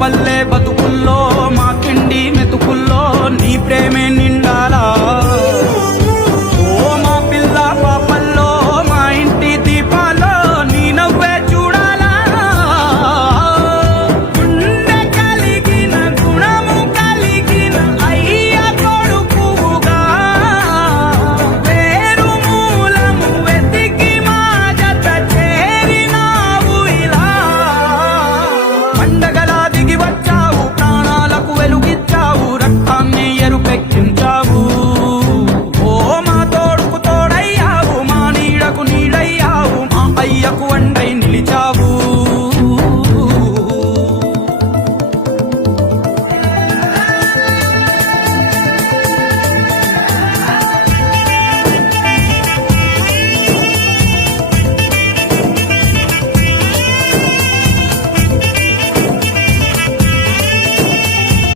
పల్లె బతుకుల్లో మా కిండి మెతుకుల్లో నీ ప్రేమే నిండాలా. ఓ మా పిల్ల పాపల్లో మా ఇంటి దీపాల్లో నీ నవ్వే చూడాలా. గుండె కలిగిన గుణము కలిగిన అయ్య కొడుకుగా పేరు మూలము వెతికి మా జత చేరినావు ఇలా. పండగ